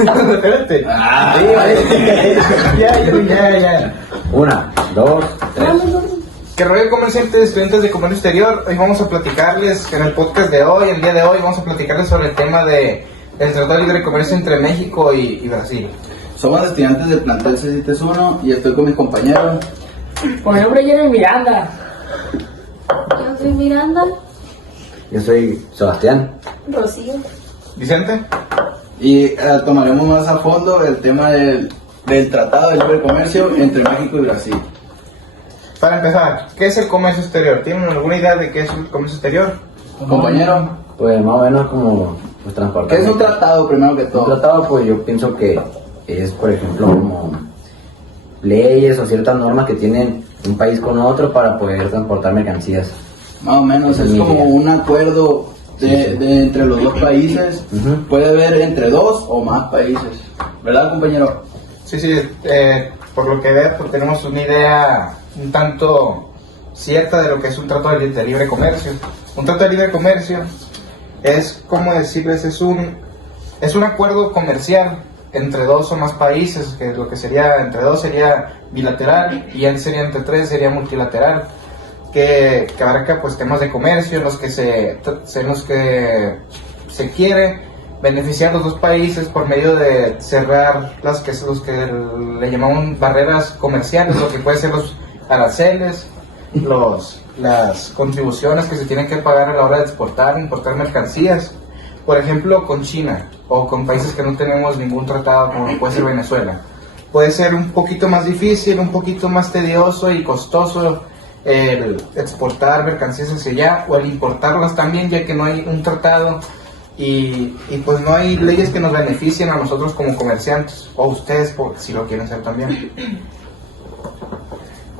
Espérate. Ya. 1, 2, 3. Que rollo comerciantes, estudiantes de comercio exterior. Hoy vamos a platicarles en el podcast de hoy, el día de hoy, vamos a platicarles sobre el tema del Tratado de Libre Comercio entre México y Brasil. Somos estudiantes del plantel C71 y estoy con mis compañeros. Por mi nombre es Jeremy Miranda. Yo soy Miranda. Yo soy Sebastián. Rocío. Vicente. Y tomaremos más a fondo el tema del Tratado de Libre Comercio entre México y Brasil. Para empezar, ¿qué es el comercio exterior? ¿Tienen alguna idea de qué es el comercio exterior? Compañero, Pues más o menos como pues, transportar. ¿qué es un tratado primero que Un todo? tratado, pues yo pienso que es, por ejemplo, como leyes o ciertas normas que tienen un país con otro para poder transportar mercancías. Más o menos Esa es es mi como idea. un acuerdo de entre los dos países. Ujú. Puede haber entre dos o más países, ¿verdad, compañero? Sí, por lo que veo, pues tenemos una idea un tanto cierta de lo que es un tratado de libre comercio. Un tratado de libre comercio es, como decirles, es un acuerdo comercial entre dos o más países, que lo que sería entre dos sería bilateral y sería entre tres sería multilateral, que abarca pues temas de comercio en los que se quiere beneficiar a los dos países por medio de cerrar los que le llamamos barreras comerciales, lo que puede ser los aranceles, las contribuciones que se tienen que pagar a la hora de exportar e importar mercancías. Por ejemplo, con China o con países que no tenemos ningún tratado, como puede ser Venezuela. Puede ser un poquito más difícil, un poquito más tedioso y costoso el exportar mercancías hacia allá o el importarlas también, ya que no hay un tratado y pues no hay leyes que nos beneficien a nosotros como comerciantes, o ustedes si lo quieren hacer también.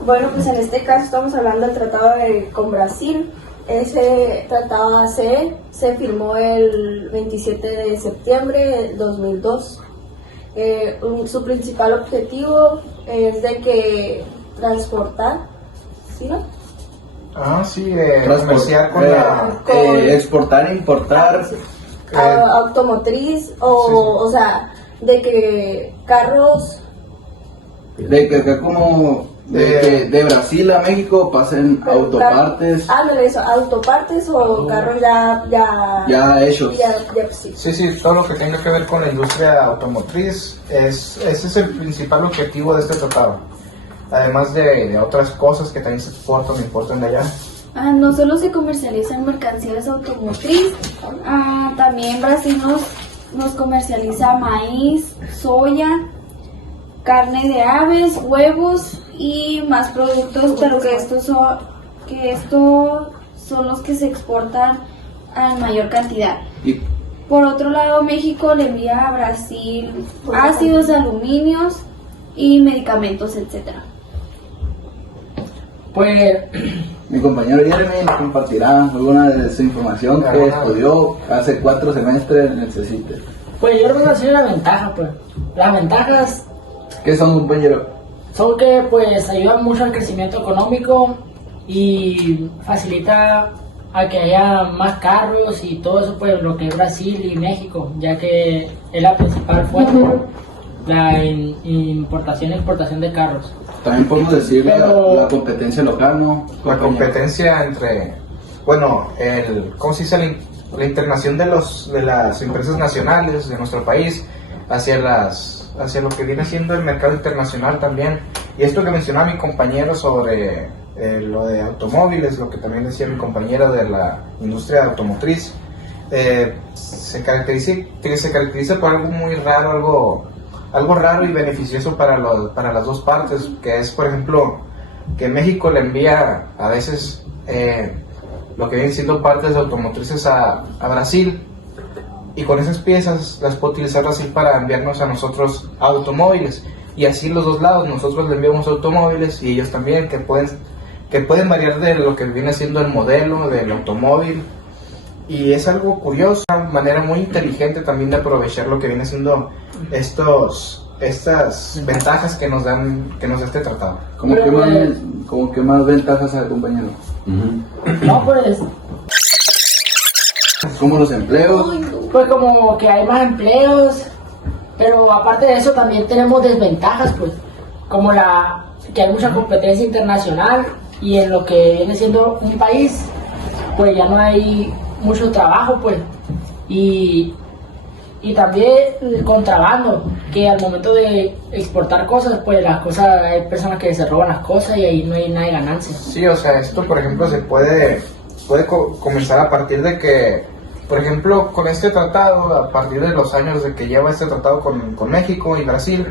Bueno, pues en este caso estamos hablando del tratado con Brasil. Ese tratado ACE se firmó el 27 de septiembre del 2002. Su principal objetivo es de que transportar, ¿sí, no? Sí, comerciar con la... Exportar, importar. Sí. Automotriz o sea, de que carros... De que como de Brasil a México pasen autopartes Ándale, eso, autopartes o carros ya hechos. Pues, sí. Sí, todo lo que tenga que ver con la industria automotriz, ese es el principal objetivo de este tratado. Además de otras cosas que también se exportan e importan de allá. No solo se comercializan mercancías automotriz, también Brasil nos comercializa maíz, soya, carne de aves, huevos y más productos, pero que estos son los que se exportan en mayor cantidad. Y Por otro lado, México le envía a Brasil ácidos, aluminios y medicamentos, etcétera. Pues, mi compañero Jeremy nos compartirá alguna de su información que estudió hace 4 semestres en el CECITE. pues yo creo que así es la ventaja, pues. Las ventajas ¿Qué son, compañero? son que pues ayudan mucho al crecimiento económico y facilita a que haya más carros y todo eso, pues lo que es Brasil y México, ya que es la principal fuente, la importación y exportación de carros. También podemos decir Pero- la competencia local, ¿no? La competencia entre, ¿cómo se dice? La internación de las empresas nacionales de nuestro país hacia lo que viene siendo el mercado internacional también. Y esto que mencionaba mi compañero sobre lo de automóviles, lo que también decía mi compañera de la industria automotriz, se caracteriza por algo muy raro, algo raro y beneficioso para las dos partes, que es, por ejemplo, que México le envía a veces lo que vienen siendo partes automotrices a Brasil, y con esas piezas las puede utilizar Brasil para enviarnos a nosotros automóviles, y así los dos lados, nosotros le enviamos automóviles y ellos también, que pueden variar de lo que viene siendo el modelo del automóvil. Y es algo curioso, una manera muy inteligente también de aprovechar lo que viene siendo estas ventajas que nos da este tratado. ¿Cómo que más ventajas al compañero? No, pues Como los empleos. como que hay más empleos Pero aparte de eso también tenemos desventajas, pues, como que hay mucha competencia internacional y en lo que viene siendo un país, pues ya no hay mucho trabajo, pues, y también el contrabando, que al momento de exportar cosas, pues las cosas, hay personas que se roban las cosas y ahí no hay nada de ganancia. Sí, o sea, esto por ejemplo se puede comenzar a partir de que, por ejemplo, con este tratado, a partir de los años de que lleva este tratado con México y Brasil,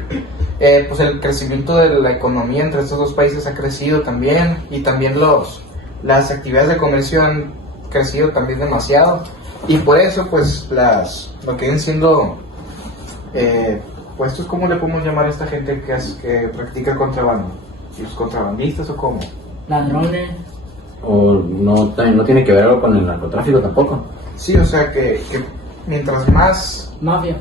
pues el crecimiento de la economía entre estos dos países ha crecido también, y también las actividades de comercio han crecido también demasiado, y por eso pues lo que vienen siendo, pues ¿cómo le podemos llamar a esta gente que practica contrabando? ¿Los contrabandistas o cómo? Ladrones. O no tiene que ver algo con el narcotráfico tampoco. Sí, o sea que mientras más, Mafia.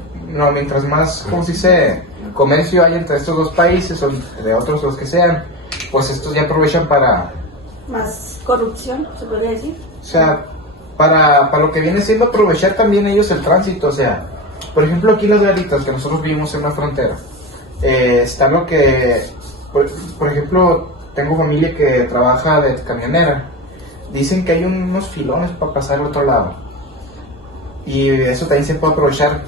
mientras más, ¿cómo se dice?, comercio hay entre estos dos países o entre otros los que sean, pues estos ya aprovechan para, Más corrupción, se podría decir. o sea, para lo que viene siendo aprovechar también ellos el tránsito. O sea, por ejemplo aquí en Las Garitas, que nosotros vivimos en una frontera, está lo que, por ejemplo, tengo familia que trabaja de camionera, dicen que hay unos filones para pasar al otro lado, y eso también se puede aprovechar,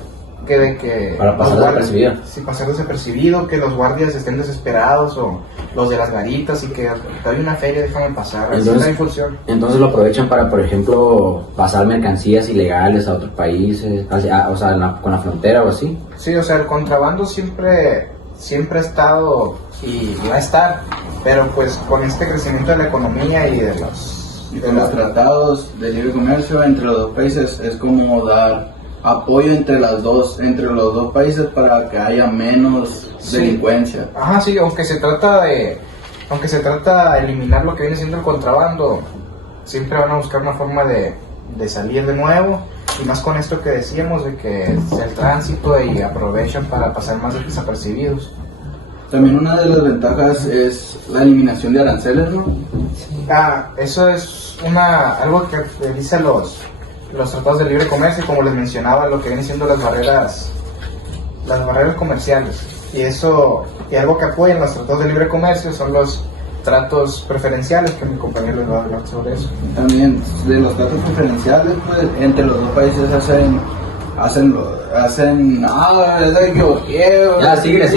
para pasar desapercibido. Sí, pasar desapercibido, que los guardias estén desesperados, o los de las garitas, y que hay una feria, déjame pasar. Así también funciona. Entonces lo aprovechan para, por ejemplo, pasar mercancías ilegales a otros países, o sea, con la frontera o así. Sí, o sea, el contrabando siempre ha estado y va a estar, pero pues con este crecimiento de la economía y de los tratados de libre comercio entre los dos países, es como dar apoyo entre los dos países para que haya menos delincuencia. Ajá, sí, aunque se trata de eliminar lo que viene siendo el contrabando, siempre van a buscar una forma de salir de nuevo, y más con esto que decíamos de que es el tránsito, y aprovechan para pasar más desapercibidos. También una de las ventajas es la eliminación de aranceles, ¿no? Eso es algo que realiza los tratados de libre comercio, como les mencionaba, lo que vienen siendo las barreras comerciales, y algo que apoyan los tratados de libre comercio son los tratos preferenciales, que mi compañero les va a hablar sobre eso. También de los tratos preferenciales, pues entre los dos países hacen Ya, sigue,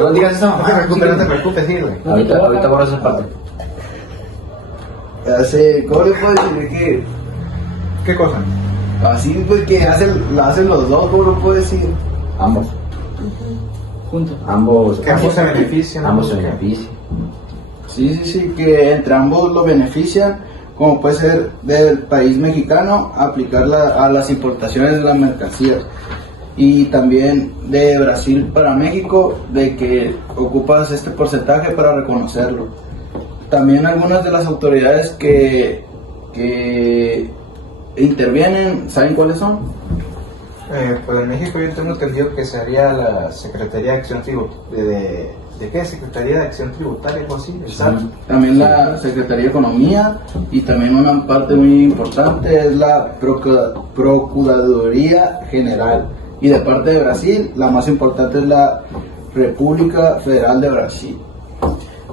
no digas eso. No te preocupes, sí, güey. Ahorita borras esa parte. ¿Cómo le puedo decir? ¿Qué cosa? Así pues que la hacen los dos, ¿cómo lo puedo decir? Ambos. Juntos. Que ambos se benefician. Ambos se benefician. Sí, que entre ambos lo benefician, como puede ser del país mexicano aplicarla a las importaciones de las mercancías, y también de Brasil para México, de que ocupas este porcentaje para reconocerlo. También algunas de las autoridades que intervienen, ¿saben cuáles son? Pues en México yo tengo entendido que sería la Secretaría de Acción Tributaria, ¿de qué? Secretaría de Acción Tributaria, algo así, el SAT. También la Secretaría de Economía, y también una parte muy importante es la Procuraduría General, y de parte de Brasil la más importante es la República Federal de Brasil.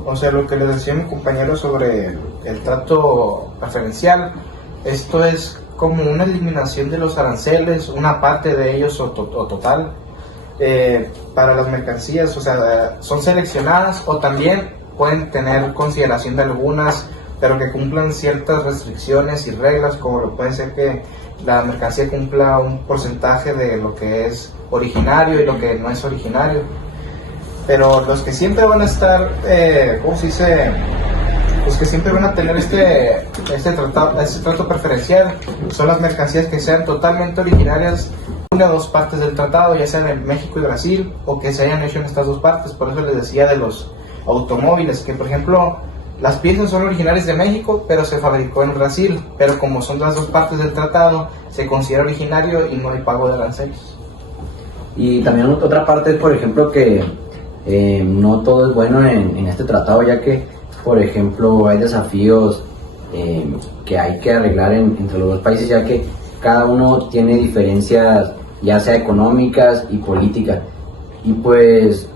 O sea, lo que les decía mi compañero sobre el trato preferencial, esto es como una eliminación de los aranceles, una parte de ellos o total, para las mercancías. O sea, son seleccionadas, o también pueden tener consideración de algunas, pero que cumplan ciertas restricciones y reglas, como lo puede ser que la mercancía cumpla un porcentaje de lo que es originario y lo que no es originario. Pero los que siempre van a estar, ¿cómo se dice?, los que siempre van a tener este trato preferencial son las mercancías que sean totalmente originarias de una o dos partes del tratado, ya sean en México y Brasil, o que se hayan hecho en estas dos partes. Por eso les decía de los automóviles, que por ejemplo las piezas son originarias de México, pero se fabricó en Brasil, pero como son las dos partes del tratado, se considera originario y no hay pago de aranceles. Y también otra parte es, por ejemplo, que no todo es bueno en este tratado, ya que, por ejemplo, hay desafíos que hay que arreglar entre los dos países, ya que cada uno tiene diferencias, ya sea económicas y políticas, y pues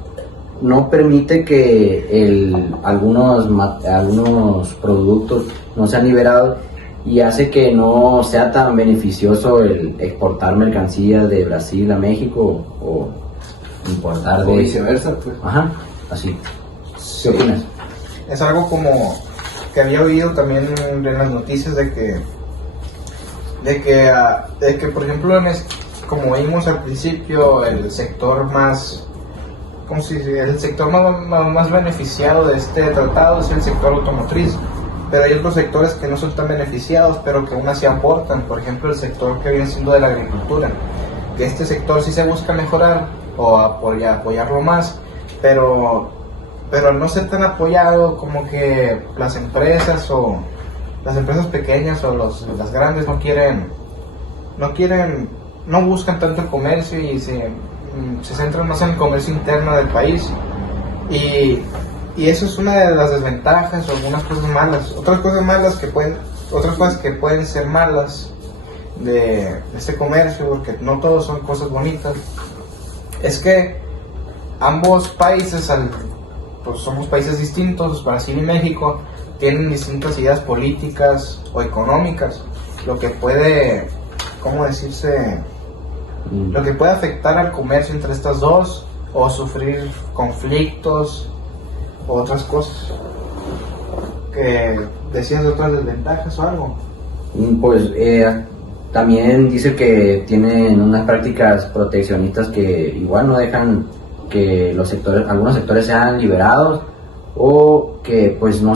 no permite que algunos productos no sean liberados y hace que no sea tan beneficioso el exportar mercancías de Brasil a México o importar O de... viceversa, pues. Ajá, así. Sí. ¿Qué opinas? Es algo como que había oído también en las noticias de que por ejemplo, como vimos al principio, el sector más, ¿cómo se dice? El sector más beneficiado de este tratado es el sector automotriz, pero hay otros sectores que no son tan beneficiados, pero que aún así aportan. Por ejemplo, el sector que viene siendo de la agricultura, que este sector sí se busca mejorar o apoyarlo más, pero al no ser tan apoyado, como que las empresas pequeñas o las grandes no buscan tanto el comercio y se centran más en el comercio interno del país, y eso es una de las desventajas o algunas cosas malas. Otras cosas que pueden ser malas de este comercio, porque no todos son cosas bonitas, es que ambos países, pues somos países distintos, Brasil y México, tienen distintas ideas políticas o económicas, lo que puede, ¿cómo decirse? Lo que puede afectar al comercio entre estas dos, o sufrir conflictos o otras cosas. Que decías de otras desventajas o algo. Pues también dice que tienen unas prácticas proteccionistas que igual no dejan que algunos sectores sean liberados, o que pues no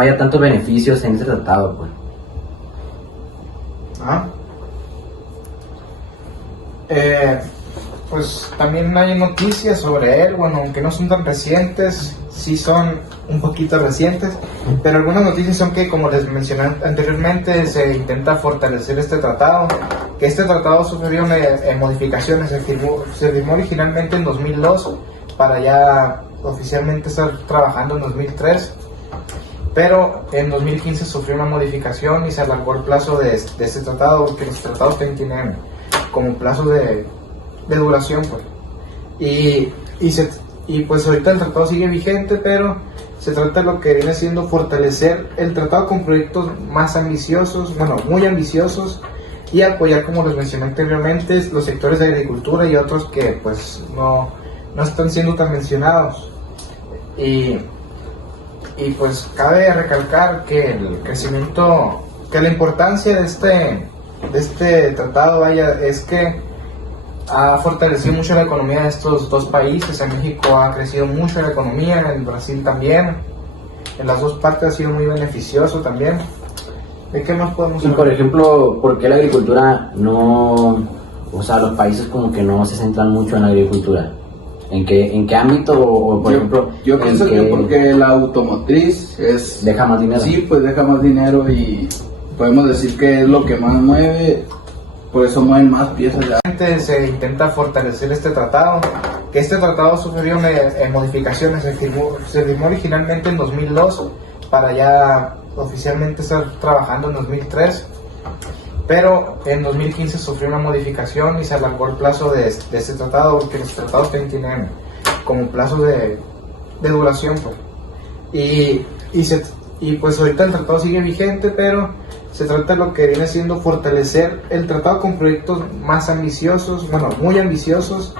haya tantos beneficios en este tratado, pues. Pues también hay noticias sobre él, bueno, aunque no son tan recientes, sí son un poquito recientes, pero algunas noticias son que, como les mencioné anteriormente, se intenta fortalecer este tratado, que este tratado sufrió modificaciones. Se firmó originalmente en 2002 para ya oficialmente estar trabajando en 2003, pero en 2015 sufrió una modificación y se alargó el plazo de este tratado, porque los tratados también tienen como plazo de duración, pues. Y pues ahorita el tratado sigue vigente, pero se trata de lo que viene siendo fortalecer el tratado con proyectos más ambiciosos, bueno, muy ambiciosos, y apoyar, como les mencioné anteriormente, los sectores de agricultura y otros que pues no están siendo tan mencionados. Y pues cabe recalcar que el crecimiento, que la importancia de este tratado es que ha fortalecido mucho la economía de estos dos países. En México ha crecido mucho la economía, en Brasil también. En las dos partes ha sido muy beneficioso también. ¿De qué más podemos Y hablar? por ejemplo, ¿por qué la agricultura los países como que no se centran mucho en la agricultura? ¿En qué ámbito? O por ejemplo, yo pienso que porque la automotriz deja más dinero. Sí, pues deja más dinero, y podemos decir que es lo que más mueve, por eso mueven más piezas ya. Se intenta fortalecer este tratado, que este tratado sufrió modificaciones. Se firmó originalmente en 2002 para ya oficialmente estar trabajando en 2003, pero en 2015 sufrió una modificación y se alargó el plazo de este tratado, porque los tratados también tienen como plazo de duración, pues. Y pues ahorita el tratado sigue vigente, pero se trata de lo que viene siendo fortalecer el tratado con proyectos más ambiciosos, bueno, muy ambiciosos,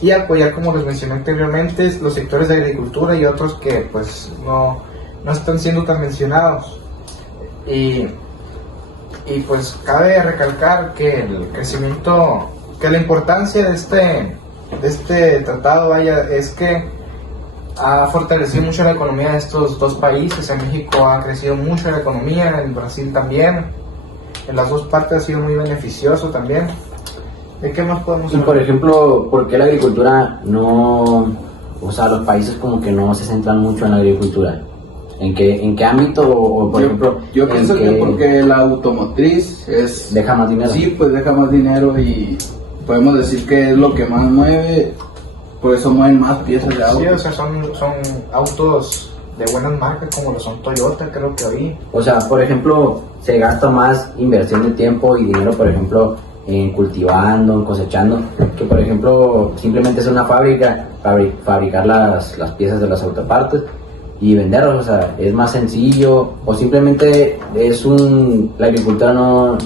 y apoyar, como les mencioné anteriormente, los sectores de agricultura y otros que pues no están siendo tan mencionados. Y pues cabe recalcar que el crecimiento, que la importancia de este tratado es que ha fortalecido mucho la economía de estos dos países. En México ha crecido mucho la economía, en Brasil también. En las dos partes ha sido muy beneficioso también. ¿De qué más podemos Y hablar? por ejemplo, ¿por qué la agricultura los países como que no se centran mucho en la agricultura? ¿En qué ámbito? O por ejemplo, Yo pienso que porque la automotriz deja más dinero. Sí, pues deja más dinero, y podemos decir que es lo que más mueve, por eso mueven más piezas de auto. Sí, o sea, son autos de buenas marcas, como lo son Toyota, creo que oí. O sea, por ejemplo, se gasta más inversión de tiempo y dinero, por ejemplo, en cultivando, en cosechando, que por ejemplo simplemente es una fábrica, fabricar las piezas de las autopartes y venderlas, o sea, es más sencillo, o simplemente la agricultura no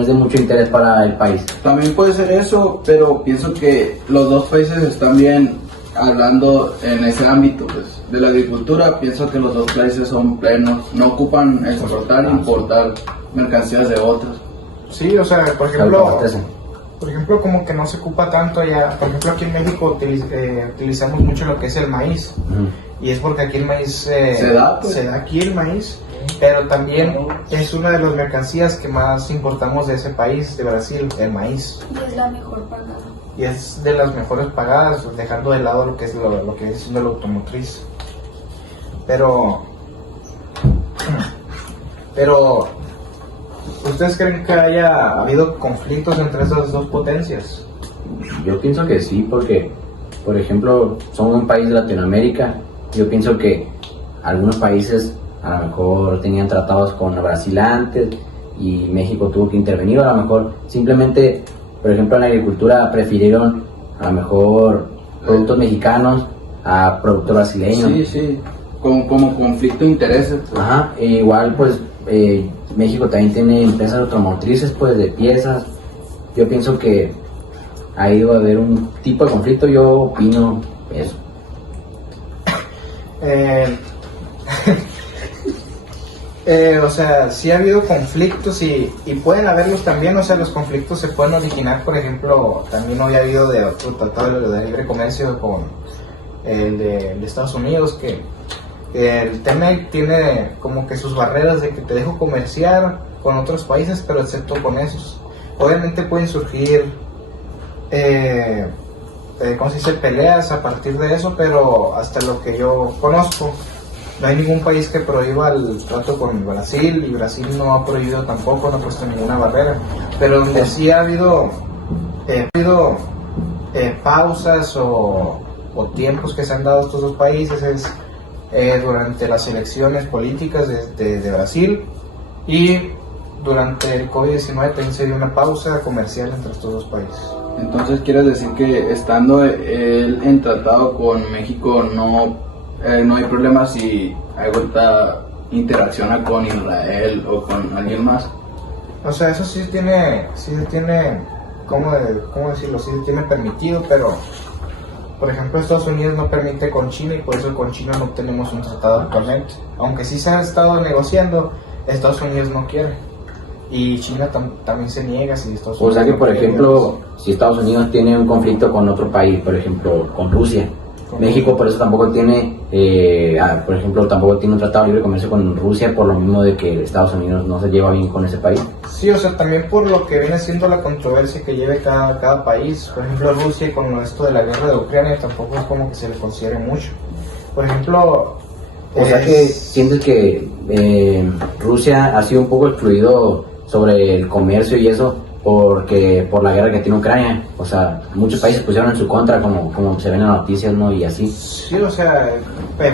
es de mucho interés para el país. También puede ser eso, pero pienso que los dos países están bien hablando en ese ámbito, pues, de la agricultura. Pienso que los dos países son plenos, no ocupan exportar ni importar mercancías de otros. Sí, o sea, por ejemplo, como que no se ocupa tanto ya. Por ejemplo, aquí en México utilizamos mucho lo que es el maíz. Y es porque aquí el maíz se da aquí el maíz, pero también es una de las mercancías que más importamos de ese país, de Brasil, el maíz. Y es la mejor pagada. Y es de las mejores pagadas, dejando de lado lo que es lo que es siendo la automotriz. Pero ¿ustedes creen que haya habido conflictos entre esas dos potencias? Yo pienso que sí, porque por ejemplo somos un país de Latinoamérica. Yo pienso que algunos países a lo mejor tenían tratados con Brasil antes y México tuvo que intervenir, a lo mejor simplemente, por ejemplo, en la agricultura prefirieron a lo mejor productos mexicanos a productos brasileños. Sí, como conflicto de intereses. Ajá, igual pues México también tiene empresas automotrices pues de piezas. Yo pienso que ha ido a haber un tipo de conflicto, yo opino eso. O sea, sí ha habido conflictos y pueden haberlos también. O sea, los conflictos se pueden originar, por ejemplo, también hoy ha habido de otro tratado de libre comercio con el de Estados Unidos, que el tema tiene como que sus barreras de que te dejo comerciar con otros países, pero excepto con esos. Obviamente pueden surgir ¿cómo se dice? Peleas a partir de eso, pero hasta lo que yo conozco no hay ningún país que prohíba el trato con Brasil, y Brasil no ha prohibido tampoco, no ha puesto ninguna barrera. Pero donde sí ha habido pausas o tiempos que se han dado a estos dos países es durante las elecciones políticas de Brasil, y durante el COVID-19 también se dio una pausa comercial entre estos dos países. Entonces, ¿quieres decir que estando él en tratado con México no hay problema si ahorita interacciona con Israel o con alguien más? O sea, eso sí tiene, ¿cómo decirlo? Sí tiene permitido, pero por ejemplo Estados Unidos no permite con China, y por eso con China no tenemos un tratado actualmente. Aunque sí se ha estado negociando, Estados Unidos no quiere. Y China también se niega si Estados Unidos. O sea que, no por quiere. ejemplo, si Estados Unidos tiene un conflicto con otro país, por ejemplo, con Rusia, México por eso tampoco tiene, por ejemplo, tampoco tiene un tratado de libre comercio con Rusia, por lo mismo de que Estados Unidos no se lleva bien con ese país. Sí, o sea, también por lo que viene siendo la controversia que lleve cada país. Por ejemplo, Rusia, con esto de la guerra de Ucrania, tampoco es como que se le considere mucho. Por ejemplo... O sea que sientes que Rusia ha sido un poco excluido sobre el comercio y eso por la guerra que tiene Ucrania. O sea, muchos países pusieron en su contra, como se ven en las noticias, ¿no? Y así. Sí, o sea,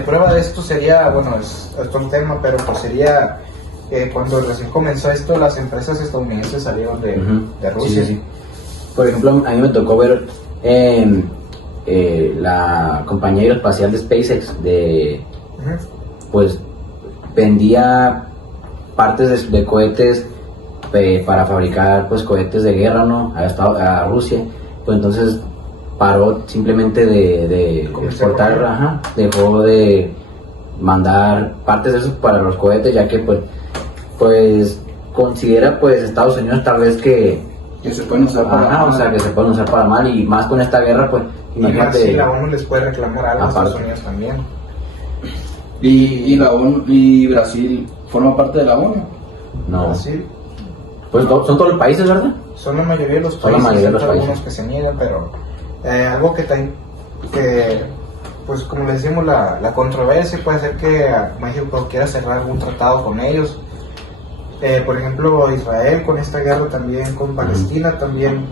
prueba de esto sería, bueno, es un tema, pero pues sería cuando recién comenzó esto, las empresas estadounidenses salieron de Rusia. Sí. Por ejemplo, a mí me tocó ver la compañía aeroespacial de SpaceX, pues vendía partes de cohetes para fabricar pues cohetes de guerra, ¿no? A Rusia. Pues entonces paró simplemente de exportar, dejó de mandar partes de eso para los cohetes, ya que pues considera pues Estados Unidos tal vez que se pueden usar para mal. O sea, que se pueden usar para mal, y más con esta guerra, pues imagínate. Y la ONU les puede reclamar algo a Estados Unidos también. ¿Y la ONU y Brasil forma parte de la ONU? No. Brasil. Pues son todos los países, ¿verdad? Son la mayoría de los países. Son la mayoría de los países. Algunos que se niegan, pero algo que pues como les decimos, la controversia puede ser que México quiera cerrar algún tratado con ellos. Por ejemplo, Israel con esta guerra también, con Palestina también,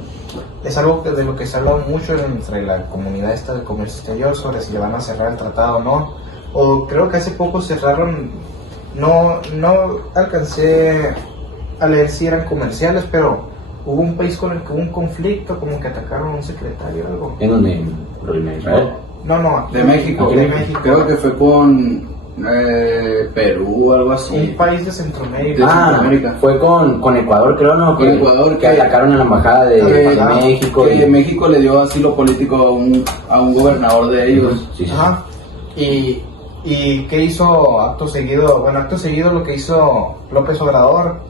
es algo de lo que se ha hablado mucho entre la comunidad esta de comercio exterior, sobre si le van a cerrar el tratado o no. O creo que hace poco cerraron, no alcancé a leer si eran comerciales, pero hubo un país con el que hubo un conflicto, como que atacaron a un secretario o algo. ¿En donde? ¿En Israel? No, De México, de México. creo que fue con Perú o algo Un así. país de De Centroamérica. Centroamérica. Fue con Ecuador, creo, ¿no? Con Ecuador, que atacaron a la embajada de México. Que y- México le dio asilo político a un gobernador de ellos. Sí, sí. Ajá. ¿Y qué hizo acto seguido? Bueno, acto seguido lo que hizo López Obrador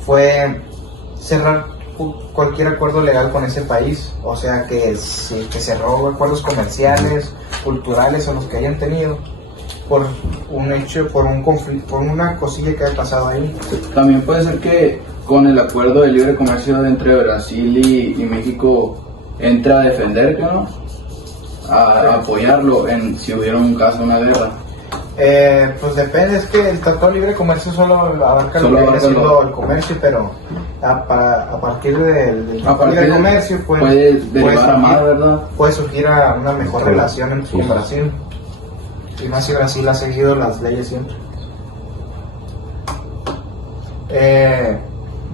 fue cerrar cualquier acuerdo legal con ese país. O sea, que cerró acuerdos comerciales, culturales o los que hayan tenido por un hecho, por un conflicto, por una cosilla que haya pasado ahí. También puede ser que con el acuerdo de libre comercio entre Brasil y México entra a defender, ¿no? A apoyarlo en si hubiera un caso, una guerra. Pues depende, es que el Tratado de Libre Comercio solo abarca lo Solo que viene abarca siendo lo- el comercio, pero a partir del A Tratado de partir Libre de- Comercio puede derivar a más, ¿verdad? puede surgir a una mejor Sí. relación Sí, con sí. Brasil. Y más si Brasil ha seguido las leyes siempre.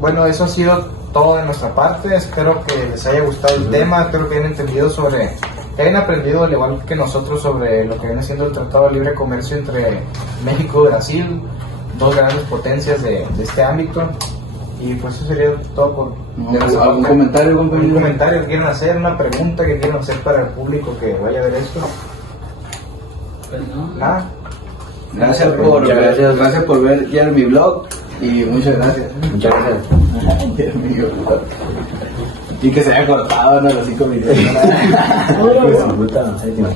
Bueno, eso ha sido todo de nuestra parte. Espero que les haya gustado el tema. Espero que hayan entendido que hayan aprendido al igual que nosotros sobre lo que viene siendo el Tratado de Libre Comercio entre México y Brasil, dos grandes potencias de este ámbito. Y pues eso sería todo de nuestra ¿Algún parte. comentario, ¿Un compañero? comentario que quieran hacer? ¿Una pregunta que quieran hacer para el público que vaya a ver esto? Pues no. Nada. Gracias Muchas gracias. gracias por ver Jeremy Vlog y muchas gracias. Muchas gracias. Jeremy Vlog. Y que se haya cortado, ¿no? Los 5 minutos. Pues, puta, no sé, tío.